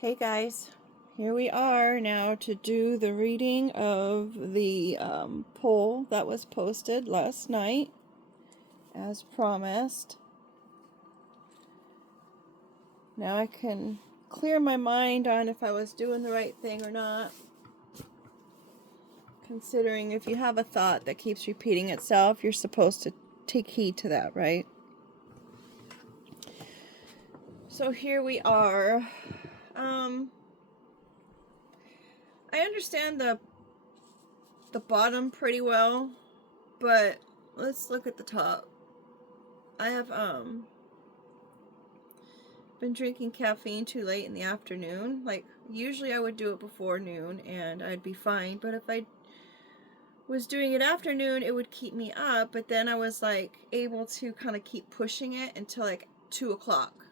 Hey guys, here we are now to do the reading of the poll that was posted last night, as promised. Now I can clear my mind on if I was doing the right thing or not, considering if you have a thought that keeps repeating itself, you're supposed to take heed to that, right? So here we are. I understand the bottom pretty well, but let's look at the top. I have been drinking caffeine too late in the afternoon. Like, usually I would do it before noon and I'd be fine, but if I was doing it afternoon, it would keep me up, but then I was like able to kind of keep pushing it until like 2 o'clock.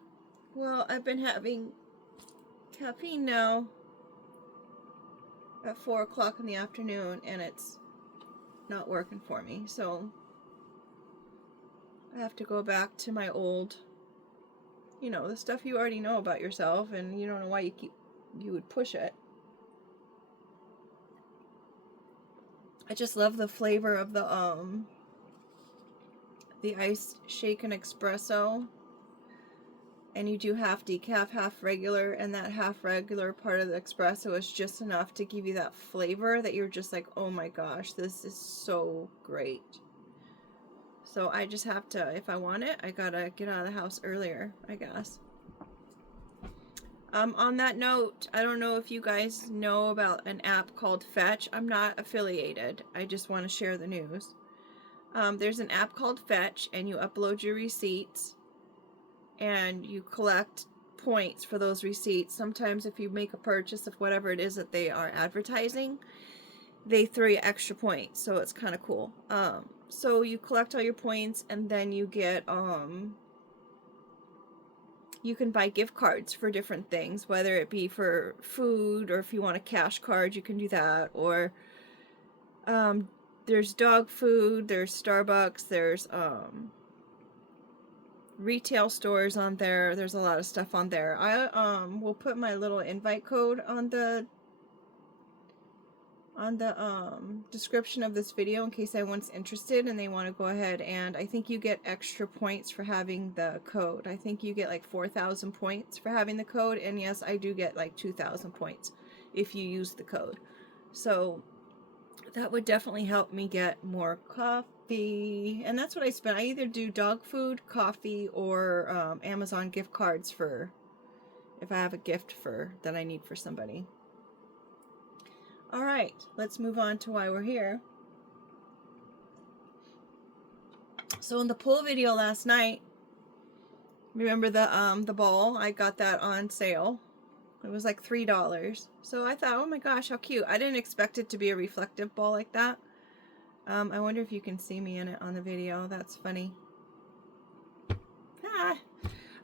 Well, I've been having caffeine now at 4 o'clock in the afternoon and it's not working for me, so I have to go back to my old, the stuff you already know about yourself and you don't know why you would push it. I just love the flavor of the iced shaken espresso. And you do half decaf, half regular, and that half regular part of the espresso is just enough to give you that flavor that you're just like, oh my gosh, this is so great. So I just have to, if I want it, I gotta get out of the house earlier, I guess. On that note, I don't know if you guys know about an app called Fetch. I'm not affiliated. I just want to share the news. There's an app called Fetch, and you upload your receipts, and you collect points for those receipts. Sometimes if you make a purchase of whatever it is that they are advertising, they throw you extra points, so it's kind of cool. So you collect all your points, and then you get you can buy gift cards for different things, whether it be for food or if you want a cash card, you can do that. Or there's dog food, there's Starbucks, there's retail stores on there. There's a lot of stuff on there. I will put my little invite code on the description of this video in case anyone's interested and they want to go ahead, and I think you get extra points for having the code. I think you get like 4,000 points for having the code, and yes, I do get like 2,000 points if you use the code. So that would definitely help me get more coffee, and that's what I spend. I either do dog food, coffee, or Amazon gift cards for if I have a gift for that I need for somebody. All right, let's move on to why we're here. So in the pool video last night, remember the ball? I got that on sale. It was like $3. So I thought, oh my gosh, how cute. I didn't expect it to be a reflective ball like that. I wonder if you can see me in it on the video. That's funny. Ah.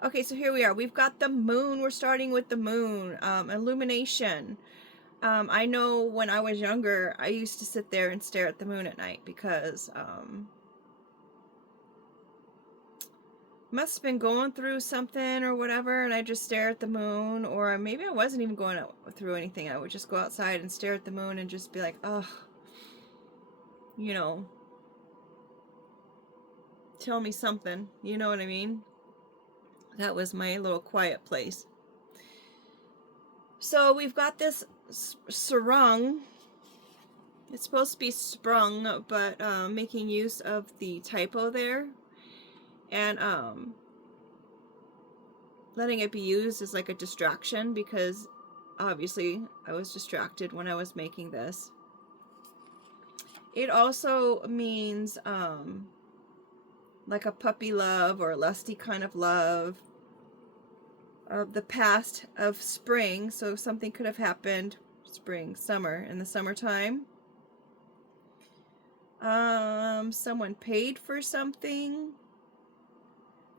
Okay, so here we are. We've got the moon. We're starting with the moon. Illumination. I know when I was younger, I used to sit there and stare at the moon at night because must have been going through something or whatever, and I just stare at the moon. Or maybe I wasn't even going through anything. I would just go outside and stare at the moon and just be like, oh, tell me something. You know what I mean? That was my little quiet place. So we've got this sarong. It's supposed to be sprung, but making use of the typo there. And letting it be used as like a distraction, because obviously I was distracted when I was making this. It also means like a puppy love or a lusty kind of love of the past of spring. So something could have happened spring, summer, in the summertime. Someone paid for something,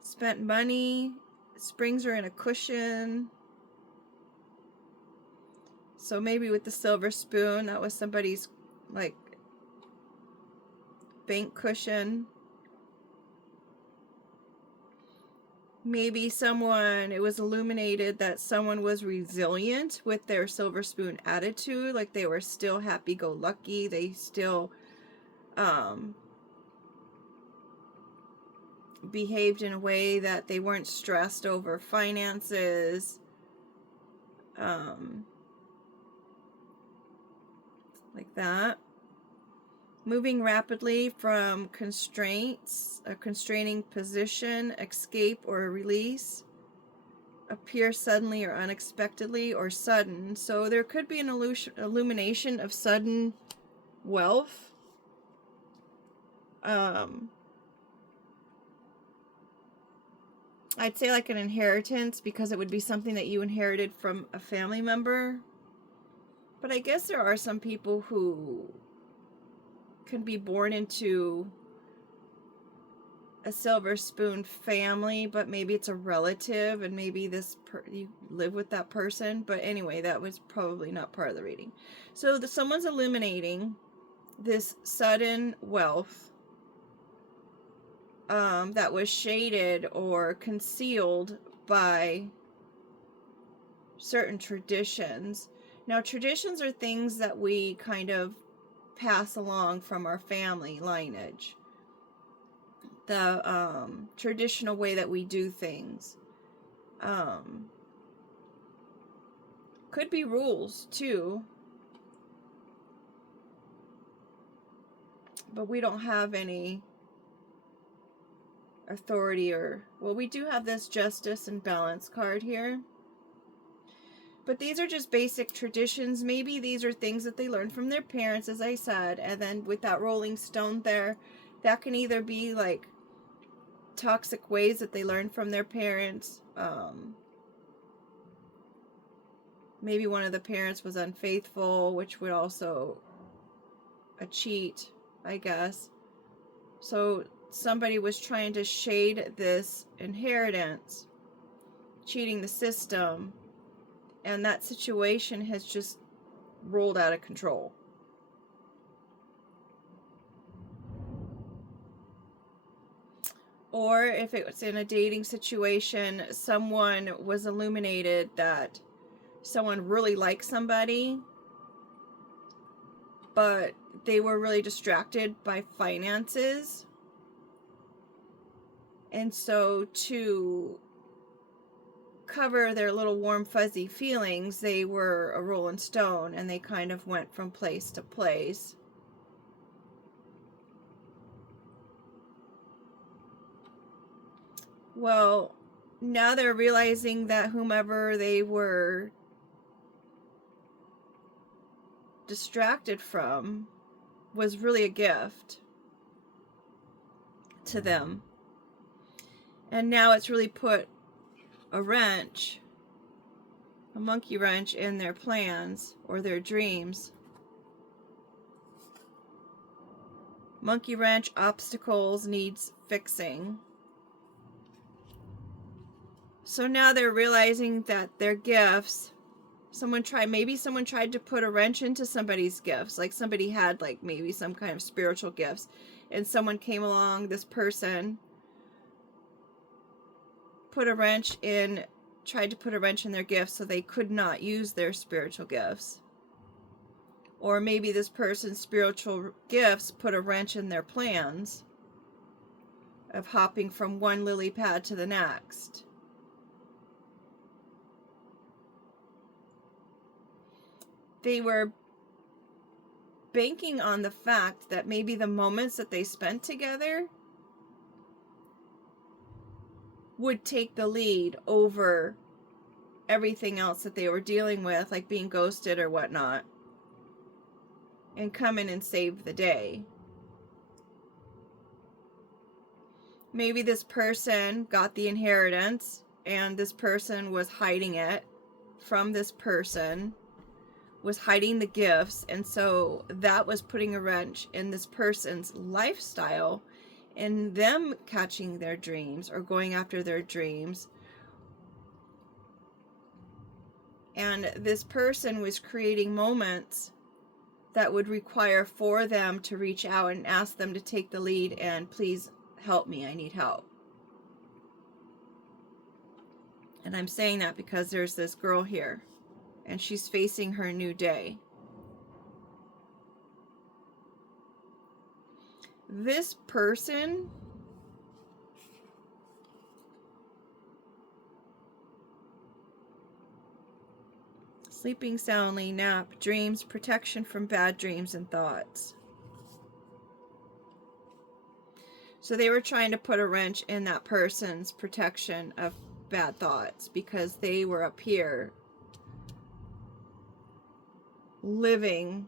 spent money. Springs are in a cushion. So maybe with the silver spoon, that was somebody's like bank cushion. Maybe it was illuminated that someone was resilient with their silver spoon attitude, like they were still happy-go-lucky, they still behaved in a way that they weren't stressed over finances, like that. Moving rapidly from constraints, a constraining position, escape or release, appear suddenly or unexpectedly or sudden. So there could be an illumination of sudden wealth. I'd say like an inheritance, because it would be something that you inherited from a family member. But I guess there are some people who can be born into a silver spoon family, but maybe it's a relative, and maybe you live with that person. But anyway, that was probably not part of the reading. So someone's illuminating this sudden wealth that was shaded or concealed by certain traditions. Now, traditions are things that we kind of pass along from our family lineage. The traditional way that we do things. Could be rules too. But we don't have any authority well, we do have this justice and balance card here. But these are just basic traditions. Maybe these are things that they learned from their parents, as I said. And then with that rolling stone there, that can either be like toxic ways that they learned from their parents. Maybe one of the parents was unfaithful, which would also a cheat, I guess. So somebody was trying to shade this inheritance, cheating the system, and that situation has just rolled out of control. Or if it was in a dating situation, someone was illuminated that someone really liked somebody, but they were really distracted by finances. And so to cover their little warm fuzzy feelings, they were a rolling stone, and they kind of went from place to place. Well, now they're realizing that whomever they were distracted from was really a gift to them. And now it's really put a monkey wrench in their plans or their dreams. Monkey wrench, obstacles, needs fixing. So now they're realizing that their gifts, maybe someone tried to put a wrench into somebody's gifts. Like somebody had like maybe some kind of spiritual gifts, and someone came along, this person tried to put a wrench in their gifts so they could not use their spiritual gifts. Or maybe this person's spiritual gifts put a wrench in their plans of hopping from one lily pad to the next. They were banking on the fact that maybe the moments that they spent together would take the lead over everything else that they were dealing with, like being ghosted or whatnot, and come in and save the day. Maybe this person got the inheritance, and this person was hiding it from this person, was hiding the gifts, and so that was putting a wrench in this person's lifestyle, and them catching their dreams or going after their dreams. And this person was creating moments that would require for them to reach out and ask them to take the lead and please help me, I need help. And I'm saying that because there's this girl here, and she's facing her new day. This person sleeping soundly, nap, dreams, protection from bad dreams and thoughts. So they were trying to put a wrench in that person's protection of bad thoughts because they were up here living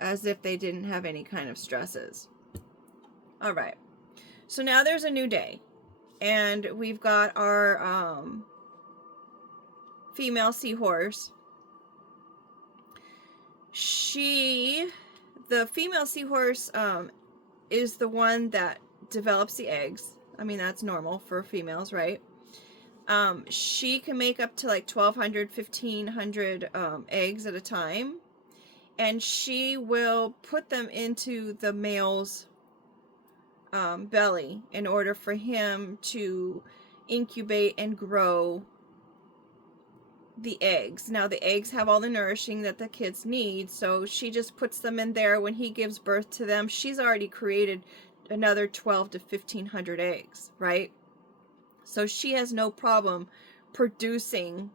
as if they didn't have any kind of stresses. All right. So now there's a new day, and we've got our female seahorse. The female seahorse is the one that develops the eggs. I mean, that's normal for females, right? She can make up to like 1,200, 1,500 eggs at a time. And she will put them into the male's belly in order for him to incubate and grow the eggs. Now, the eggs have all the nourishing that the kids need, so she just puts them in there. When he gives birth to them, she's already created another 12 to 1,500 eggs, right? So she has no problem producing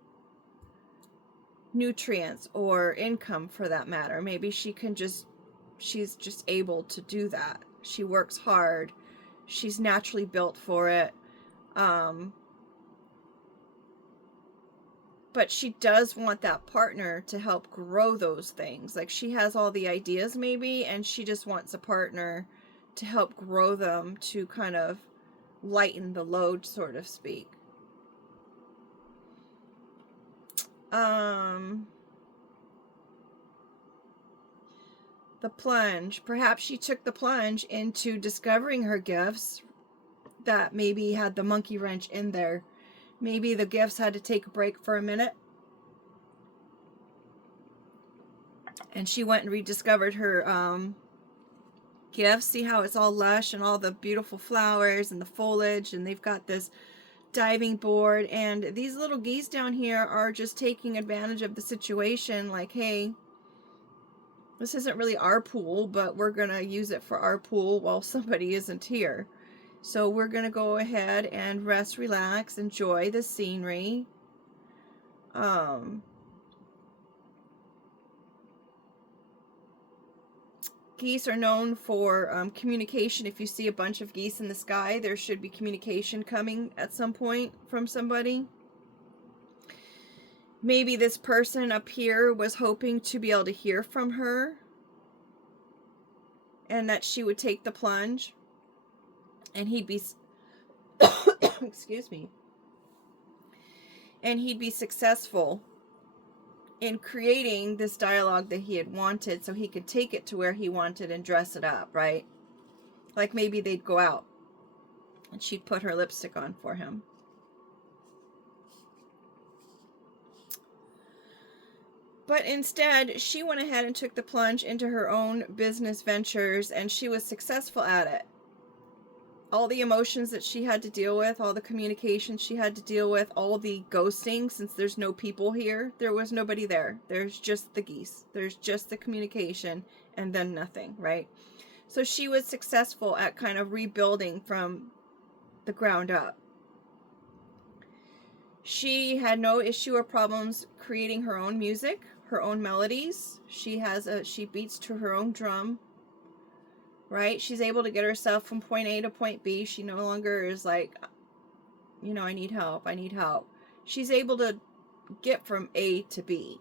nutrients or income for that matter. Maybe she's just able to do that. She works hard. She's naturally built for it. But she does want that partner to help grow those things. Like, she has all the ideas maybe, and she just wants a partner to help grow them, to kind of lighten the load, so to speak. The plunge. Perhaps she took the plunge into discovering her gifts that maybe had the monkey wrench in there. Maybe the gifts had to take a break for a minute. And she went and rediscovered her gifts. See how it's all lush and all the beautiful flowers and the foliage. And they've got this diving board. And these little geese down here are just taking advantage of the situation. Like, hey, this isn't really our pool, but we're going to use it for our pool while somebody isn't here. So we're going to go ahead and rest, relax, enjoy the scenery. Geese are known for communication. If you see a bunch of geese in the sky, there should be communication coming at some point from somebody. Maybe this person up here was hoping to be able to hear from her, and that she would take the plunge, and he'd be excuse me, and he'd be successful in creating this dialogue that he had wanted, so he could take it to where he wanted and dress it up, right? Like, maybe they'd go out and she'd put her lipstick on for him. But instead, she went ahead and took the plunge into her own business ventures, and she was successful at it. All the emotions that she had to deal with, all the communication she had to deal with, all the ghosting, since there's no people here, there was nobody there. There's just the geese. There's just the communication, and then nothing, right? So she was successful at kind of rebuilding from the ground up. She had no issue or problems creating her own music, her own melodies. She beats to her own drum. Right? She's able to get herself from point A to point B. She no longer is like, you know, I need help. I need help. She's able to get from A to B.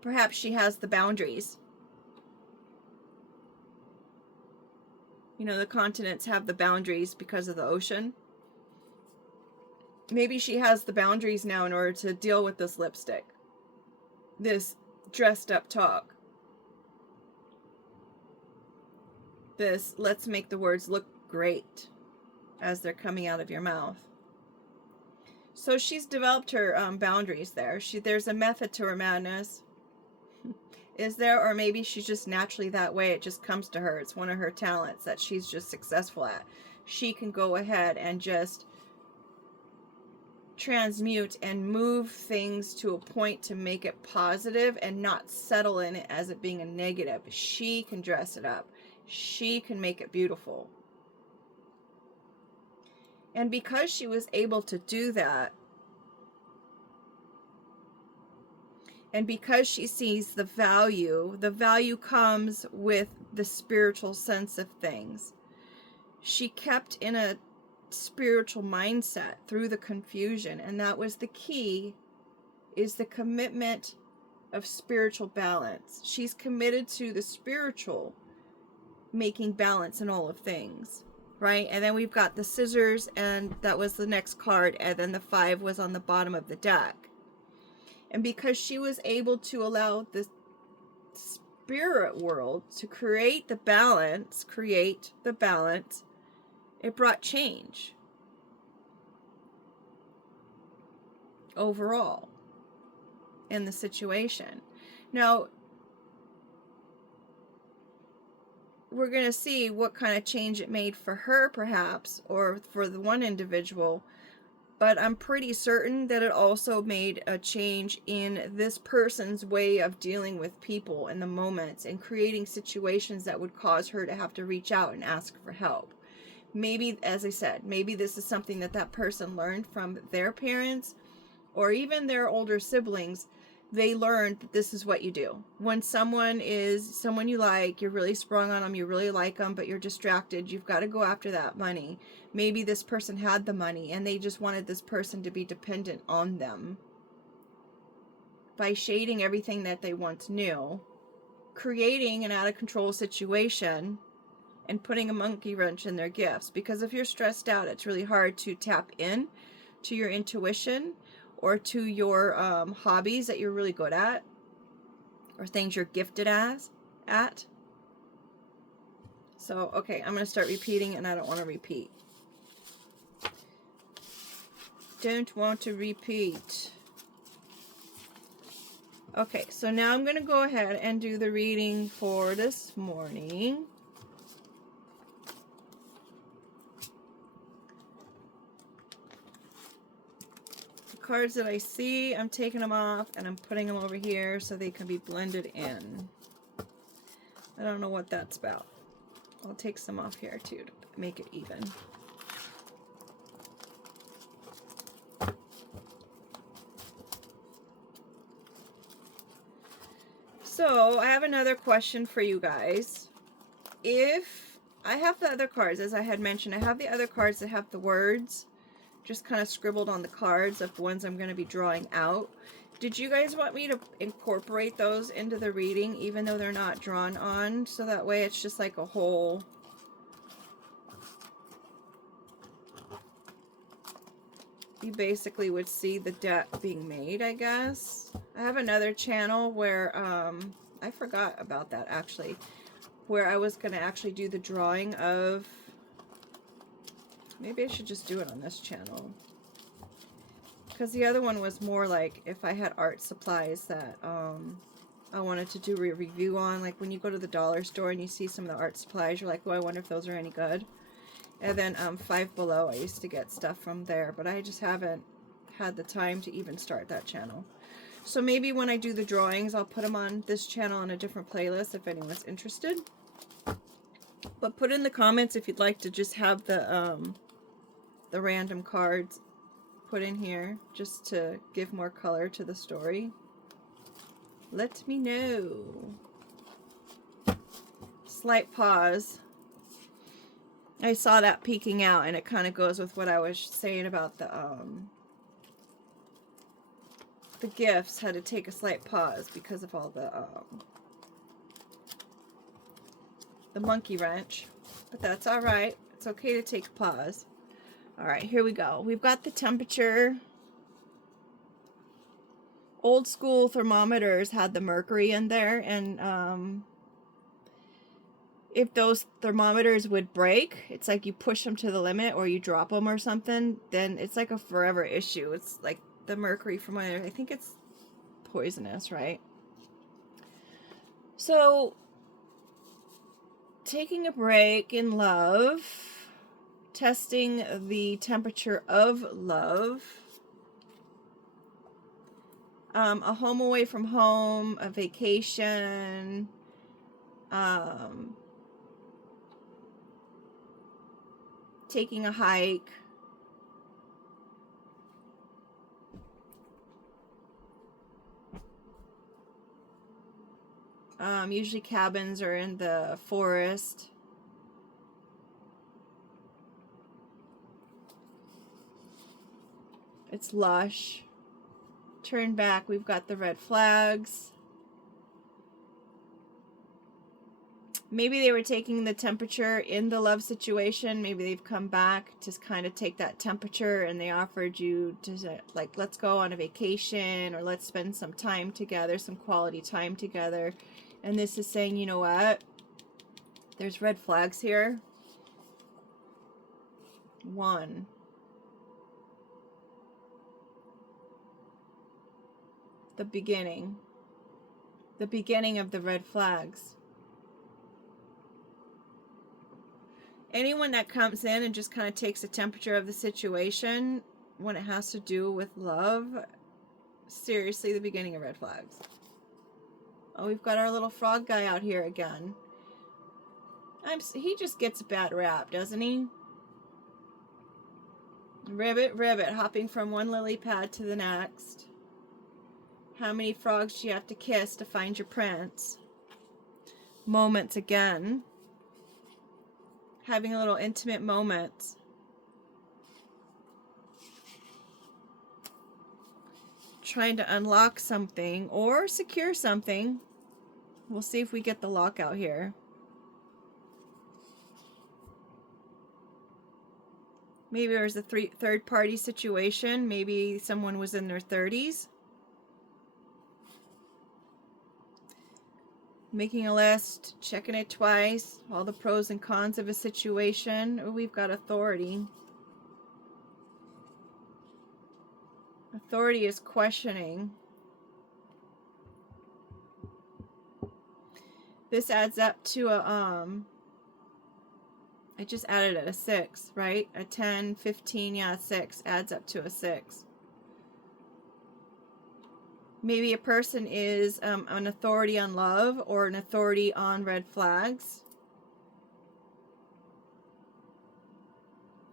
Perhaps she has the boundaries. You know, the continents have the boundaries because of the ocean. Maybe she has the boundaries now in order to deal with this lipstick. This dressed up talk. This, let's make the words look great as they're coming out of your mouth. So she's developed her boundaries there. There's a method to her madness. Is there? Or maybe she's just naturally that way. It just comes to her. It's one of her talents that she's just successful at. she can go ahead and just transmute and move things to a point to make it positive and not settle in it as it being a negative. She can dress it up. She can make it beautiful. And because she was able to do that, and because she sees the value comes with the spiritual sense of things. She kept in a spiritual mindset through the confusion, and that was the key, is the commitment of spiritual balance. She's committed to the spiritual, making balance in all of things, right? And then we've got the scissors, and that was the next card, and then the 5 was on the bottom of the deck. And because she was able to allow the spirit world to create the balance, it brought change overall in the situation. Now, we're going to see what kind of change it made for her, perhaps, or for the one individual. But I'm pretty certain that it also made a change in this person's way of dealing with people in the moments and creating situations that would cause her to have to reach out and ask for help. Maybe, as I said, maybe this is something that that person learned from their parents or even their older siblings. They learned that this is what you do. When someone you like, you're really sprung on them, you really like them, but you're distracted, you've got to go after that money. Maybe this person had the money and they just wanted this person to be dependent on them. By shading everything that they once knew, creating an out of control situation and putting a monkey wrench in their gifts. Because if you're stressed out, it's really hard to tap in to your intuition or to your hobbies that you're really good at, or things you're gifted at. So, okay, I'm going to start repeating, and I don't want to repeat. Don't want to repeat. Okay, so now I'm going to go ahead and do the reading for this morning. Cards that I see, I'm taking them off and I'm putting them over here so they can be blended in. I don't know what that's about. I'll take some off here too to make it even. So I have another question for you guys. If I have the other cards, as I had mentioned, I have the other cards that have the words just kind of scribbled on the cards of the ones I'm going to be drawing out. Did you guys want me to incorporate those into the reading even though they're not drawn on? So that way it's just like a whole... You basically would see the deck being made, I guess. I have another channel where, I forgot about that actually, where I was going to actually do the drawing of... Maybe I should just do it on this channel. Because the other one was more like if I had art supplies that I wanted to do a review on. Like when you go to the dollar store and you see some of the art supplies, you're like, oh, I wonder if those are any good. And then Five Below, I used to get stuff from there. But I just haven't had the time to even start that channel. So maybe when I do the drawings, I'll put them on this channel on a different playlist if anyone's interested. But put in the comments if you'd like to just have the random cards put in here just to give more color to the story. Let me know. Slight pause. I saw that peeking out, and it kind of goes with what I was saying about the gifts had to take a slight pause because of all the monkey wrench. But that's all right. It's okay to take a pause. All right, here we go. We've got the temperature. Old school thermometers had the mercury in there, and if those thermometers would break, it's like you push them to the limit or you drop them or something, then it's like a forever issue. It's like the mercury from I think it's poisonous, right? So, taking a break in love. testing the temperature of love. A home away from home, a vacation, taking a hike. Usually cabins are in the forest. It's lush. Turn back, we've got the red flags. Maybe they were taking the temperature in the love situation. Maybe they've come back to kind of take that temperature, and they offered you to, like, let's go on a vacation, or let's spend some time together, some quality time together. And this is saying, you know what? There's red flags here. 1. The beginning of the red flags. Anyone that comes in and just kind of takes the temperature of the situation when it has to do with love, seriously, the beginning of red flags. Oh, we've got our little frog guy out here again. He just gets a bad rap, doesn't he? Ribbit, ribbit, hopping from one lily pad to the next. How many frogs do you have to kiss to find your prince? Moments again. Having a little intimate moments. Trying to unlock something or secure something. We'll see if we get the lock out here. Maybe there was a third party situation. Maybe someone was in their 30s. Making a list, checking it twice, all the pros and cons of a situation. Oh, we've got authority. Authority is questioning. This adds up to a, I just added it a 6, right? A 10, 15, yeah, 6 adds up to a 6. Maybe a person is an authority on love or an authority on red flags.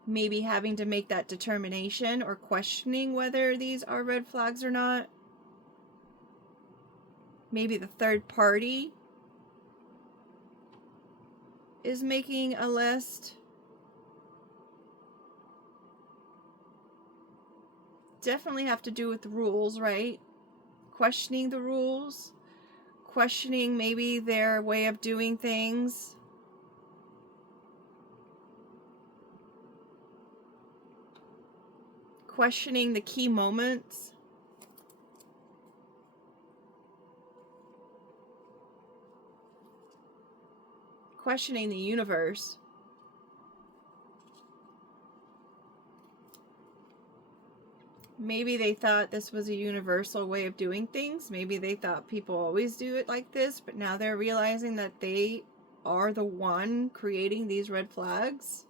Maybe having to make that determination or questioning whether these are red flags or not. Maybe the third party is making a list. Definitely have to do with the rules, right? Questioning the rules, questioning maybe their way of doing things. Questioning the key moments. Questioning the universe. Maybe they thought this was a universal way of doing things. Maybe they thought people always do it like this, but now they're realizing that they are the one creating these red flags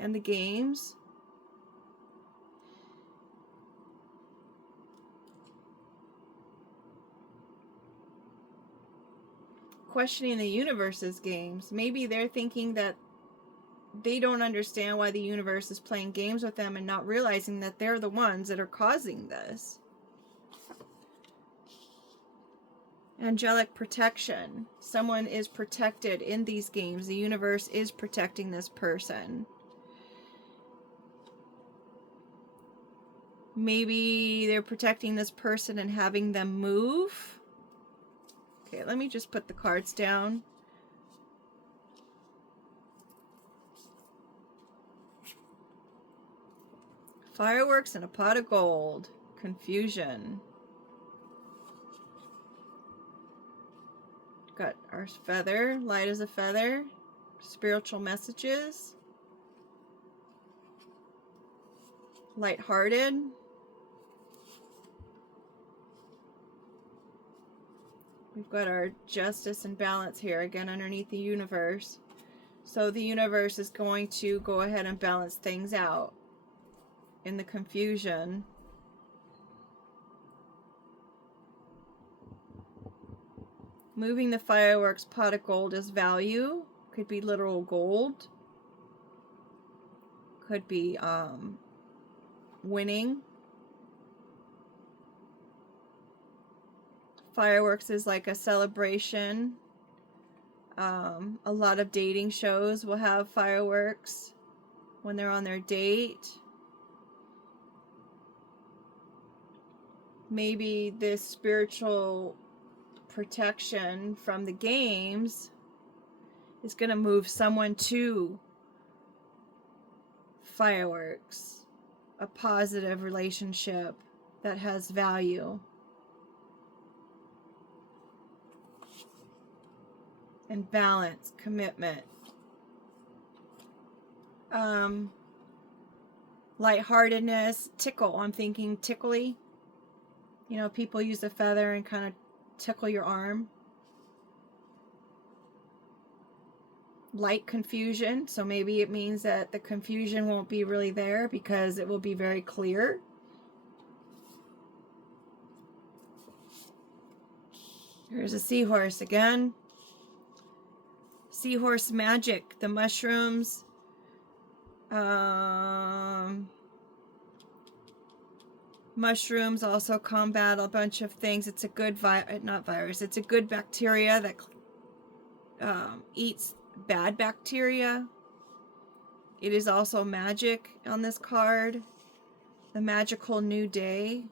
and the games. Questioning the universe's games. Maybe they're thinking that they don't understand why the universe is playing games with them and not realizing that they're the ones that are causing this. Angelic protection. Someone is protected in these games. The universe is protecting this person. Maybe they're protecting this person and having them move. Okay, let me just put the cards down. Fireworks and a pot of gold. Confusion. Got our feather, light as a feather. Spiritual messages. Lighthearted. We've got our justice and balance here again underneath the universe. So the universe is going to go ahead and balance things out in the confusion. Moving the fireworks pot of gold is value. Could be literal gold. Could be winning. Fireworks is like a celebration. A lot of dating shows will have fireworks when they're on their date. Maybe this spiritual protection from the games is going to move someone to fireworks, a positive relationship that has value. And balance, commitment. Lightheartedness, tickle. I'm thinking tickly. You know, people use a feather and kind of tickle your arm. Light confusion. So maybe it means that the confusion won't be really there because it will be very clear. Here's a seahorse again. Seahorse magic, the mushrooms. Mushrooms also combat a bunch of things. It's a good it's a good bacteria that eats bad bacteria. It is also magic on this card. The magical new day.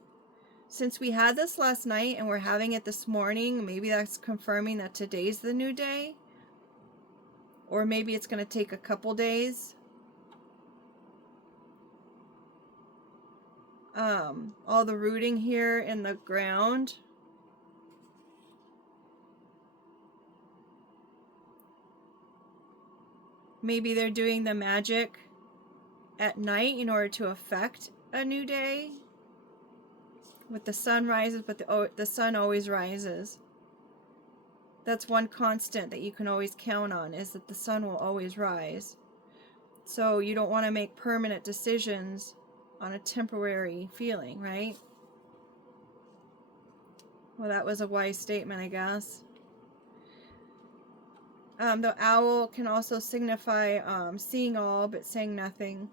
Since we had this last night and we're having it this morning, maybe that's confirming that today's the new day. Or maybe it's going to take a couple days. All the rooting here in the ground. Maybe they're doing the magic at night in order to affect a new day. With the sun rises, but the sun always rises. That's one constant that you can always count on, is that the sun will always rise. So you don't want to make permanent decisions on a temporary feeling, right? Well, that was a wise statement, I guess. The owl can also signify seeing all but saying nothing.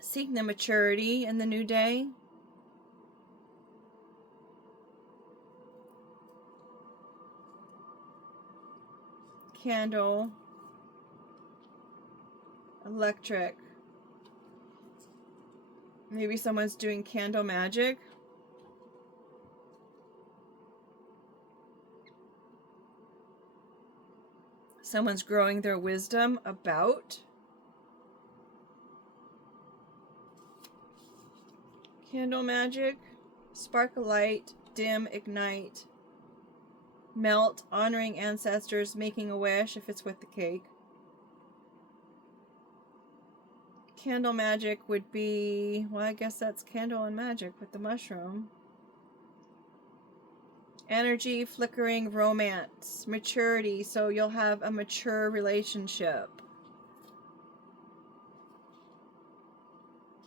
Seeing the maturity in the new day. Candle. Electric. Maybe someone's doing candle magic. Someone's growing their wisdom about. Candle magic. Spark a light. Dim. Ignite. Melt. Honoring ancestors. Making a wish if it's with the cake. Candle magic would be, well, I guess that's candle and magic with the mushroom. Energy, flickering, romance, maturity. So you'll have a mature relationship.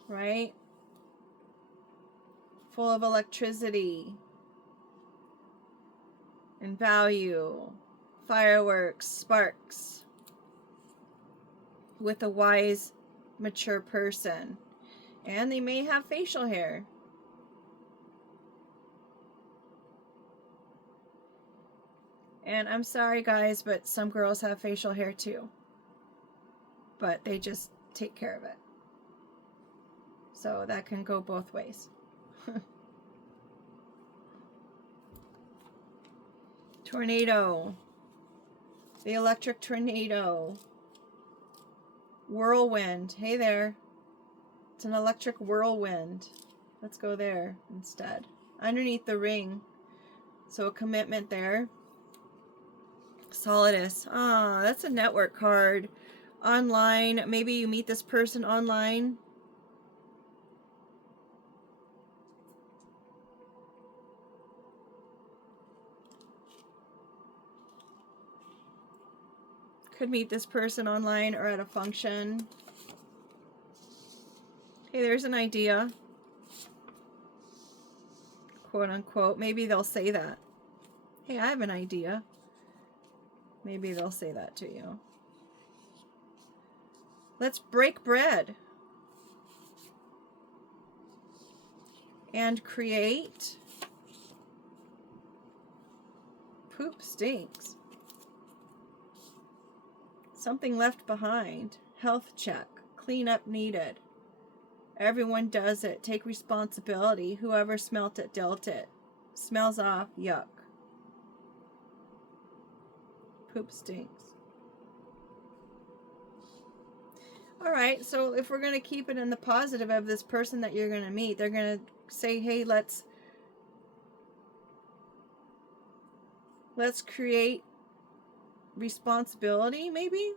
Right? Full of electricity and value. Fireworks, sparks. With a wise, mature person. And they may have facial hair. And I'm sorry guys, but some girls have facial hair too. But they just take care of it. So that can go both ways. Tornado. The electric tornado. Whirlwind. Hey there. It's an electric whirlwind. Let's go there instead. Underneath the ring. So a commitment there. Solidus. Ah, that's a network card. Online. Maybe you meet this person online. Could meet this person online or at a function. Hey, there's an idea. Quote unquote. Maybe they'll say that. Hey, I have an idea. Maybe they'll say that to you. Let's break bread. And create. Poop stinks. Something left behind. Health check. Cleanup needed. Everyone does it. Take responsibility. Whoever smelt it dealt it. Smells off. Yuck. Poop stinks. Alright, so if we're going to keep it in the positive of this person that you're going to meet, they're going to say, hey, let's create responsibility, maybe?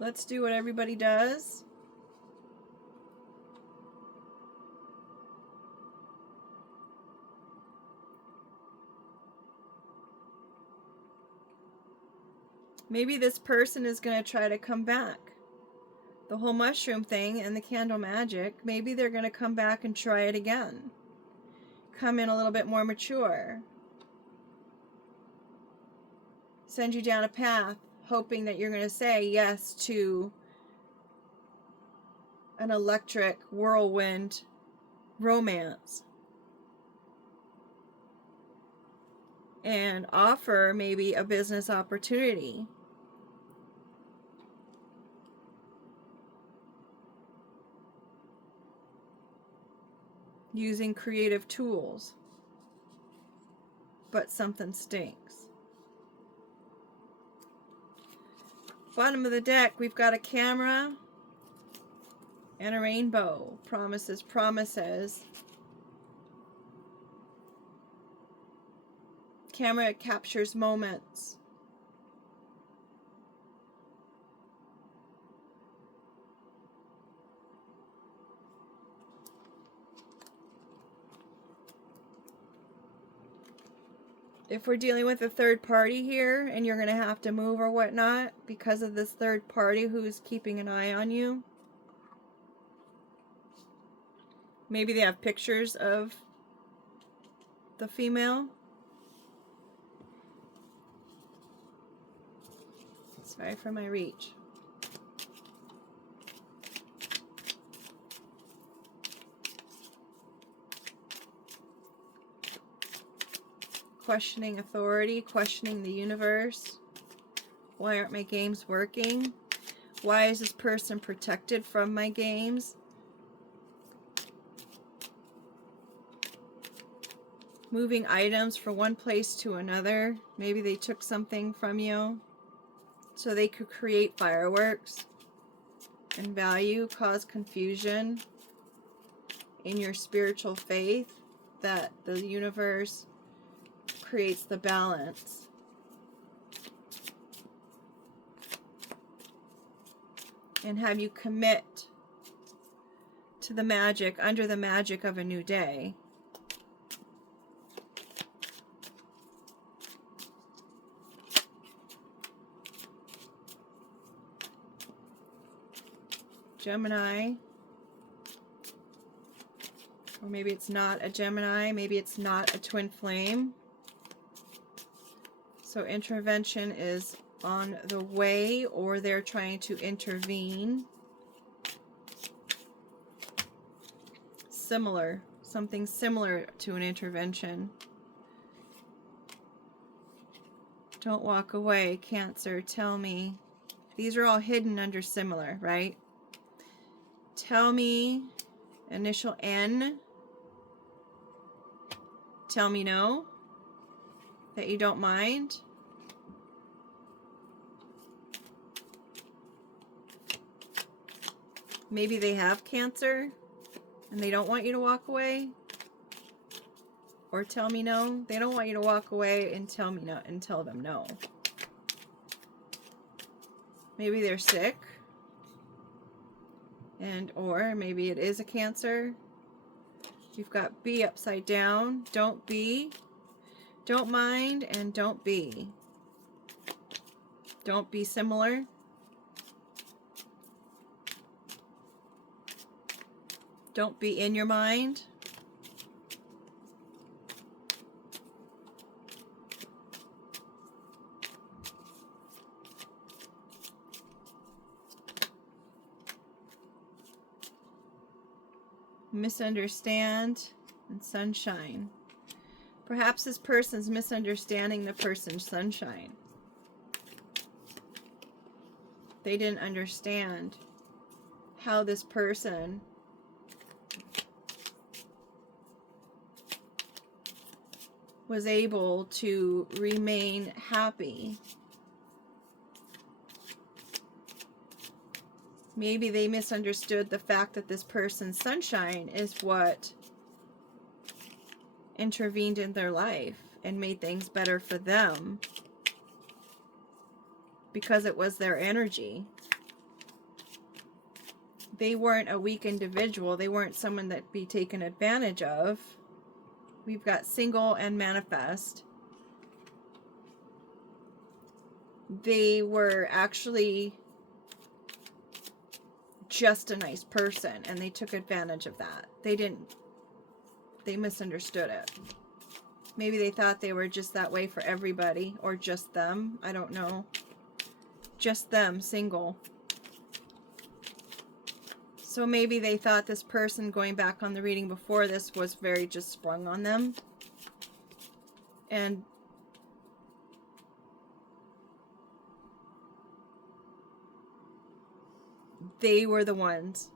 Let's do what everybody does. Maybe this person is going to try to come back. The whole mushroom thing and the candle magic, maybe they're going to come back and try it again. Come in a little bit more mature. Send you down a path, hoping that you're going to say yes to an electric whirlwind romance. And offer maybe a business opportunity. Using creative tools. But something stinks. Bottom of the deck, we've got a camera and a rainbow. Promises, promises. Camera captures moments. If we're dealing with a third party here and you're going to have to move or whatnot because of this third party who's keeping an eye on you. Maybe they have pictures of the female. Sorry for my reach. Questioning authority, questioning the universe. Why aren't my games working? Why is this person protected from my games? Moving items from one place to another. Maybe they took something from you so they could create fireworks and value, cause confusion in your spiritual faith that the universe creates the balance. And have you commit to the magic, under the magic of a new day. Gemini. Or maybe it's not a Gemini, maybe it's not a twin flame. So intervention is on the way, or they're trying to intervene. Similar, something similar to an intervention. Don't walk away, Cancer, tell me. These are all hidden under similar, right? Tell me, initial N. Tell me no, that you don't mind. Maybe they have Cancer and they don't want you to walk away. Or tell me no. They don't want you to walk away and tell me no and tell them no. Maybe they're sick. And or maybe it is a Cancer. You've got B upside down. Don't be. Don't mind and don't be. Don't be similar. Don't be in your mind. Misunderstand and sunshine. Perhaps this person's misunderstanding the person's sunshine. They didn't understand how this person was able to remain happy. Maybe they misunderstood the fact that this person's sunshine is what intervened in their life and made things better for them because it was their energy. They weren't a weak individual. They weren't someone that be taken advantage of. We've got single and manifest. They were actually just a nice person, and they took advantage of that. They misunderstood it. Maybe they thought they were just that way for everybody, or just them. I don't know. Just them, single. So maybe they thought this person, going back on the reading before this, was very just sprung on them. And they were the ones.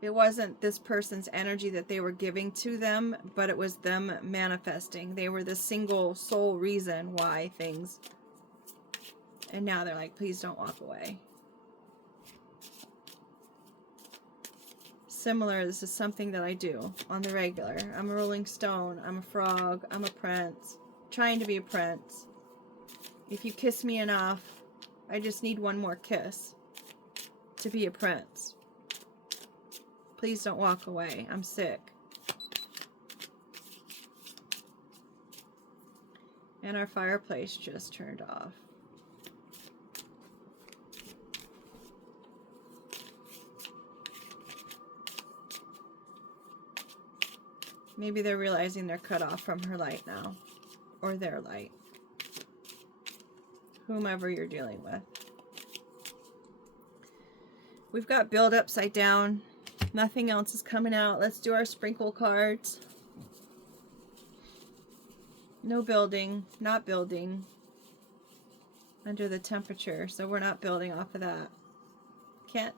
It wasn't this person's energy that they were giving to them, but it was them manifesting. They were the single sole reason why things. And now they're like, please don't walk away. Similar, this is something that I do on the regular. I'm a rolling stone. I'm a frog. I'm a prince. Trying to be a prince. If you kiss me enough, I just need one more kiss to be a prince. Please don't walk away. I'm sick. And our fireplace just turned off. Maybe they're realizing they're cut off from her light now. Or their light. Whomever you're dealing with. We've got build upside down. Nothing else is coming out. Let's do our sprinkle cards. No building. Not building. Under the temperature. So we're not building off of that. Can't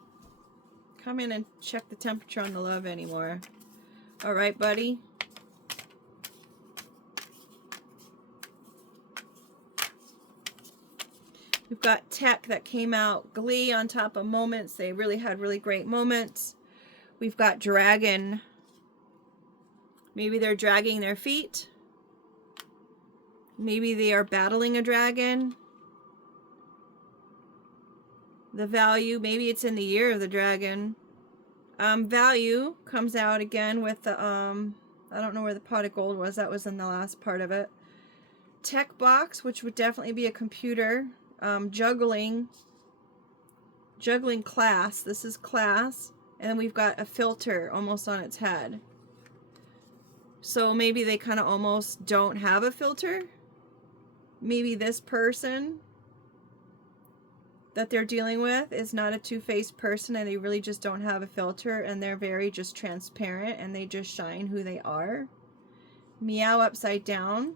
come in and check the temperature on the love anymore. Alright, buddy. We've got tech that came out. Glee on top of moments. They really had really great moments. We've got dragon. Maybe they're dragging their feet. Maybe they are battling a dragon. The value. Maybe it's in the year of the dragon. Value comes out again with the, I don't know where the pot of gold was. That was in the last part of it. Tech box, which would definitely be a computer. Juggling class. This is class. And then we've got a filter almost on its head. So maybe they kind of almost don't have a filter. Maybe this person that they're dealing with is not a two-faced person, and they really just don't have a filter, and they're very just transparent, and they just shine who they are. Meow upside down.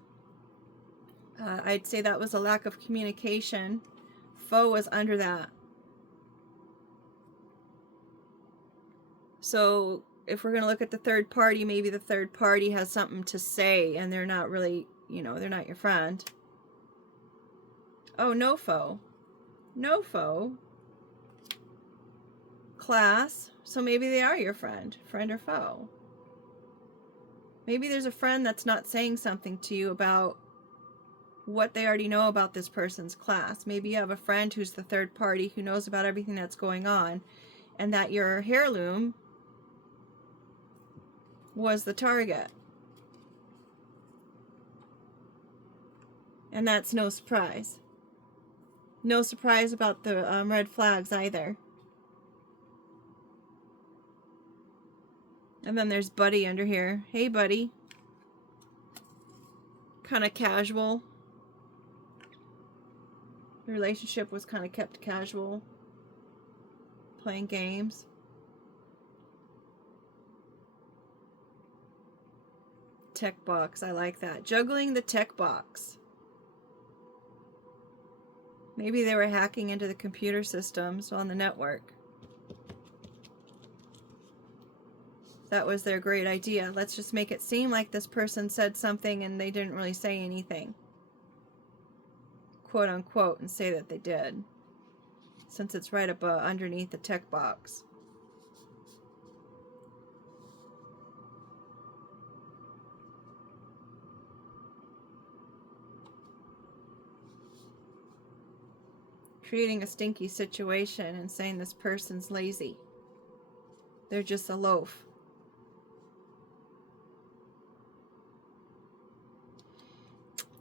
I'd say that was a lack of communication. Foe was under that. So if we're going to look at the third party, maybe the third party has something to say, and they're not really, you know, they're not your friend. Oh, no foe. No foe. Class. So maybe they are your friend. Friend or foe. Maybe there's a friend that's not saying something to you about what they already know about this person's class. Maybe you have a friend who's the third party who knows about everything that's going on, and that your heirloom was the target. And that's no surprise. No surprise about the red flags either. And then there's Buddy under here. Hey, Buddy. Kind of casual. The relationship was kind of kept casual. Playing games. Tech box. I like that. Juggling the tech box. Maybe they were hacking into the computer systems on the network. That was their great idea. Let's just make it seem like this person said something and they didn't really say anything. Quote unquote, and say that they did. Since it's right up underneath the tech box. Creating a stinky situation and saying this person's lazy. They're just a loaf.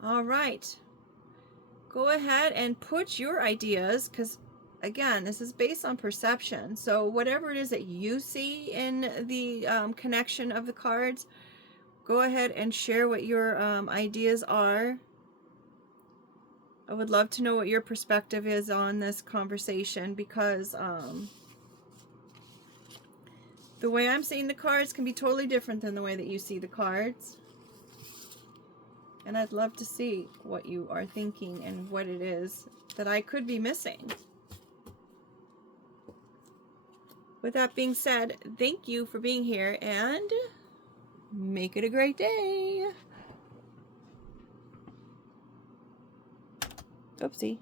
All right. Go ahead and put your ideas, because again, this is based on perception. So whatever it is that you see in the connection of the cards, go ahead and share what your ideas are. I would love to know what your perspective is on this conversation, because the way I'm seeing the cards can be totally different than the way that you see the cards. And I'd love to see what you are thinking and what it is that I could be missing. With that being said, thank you for being here and make it a great day. Oopsie.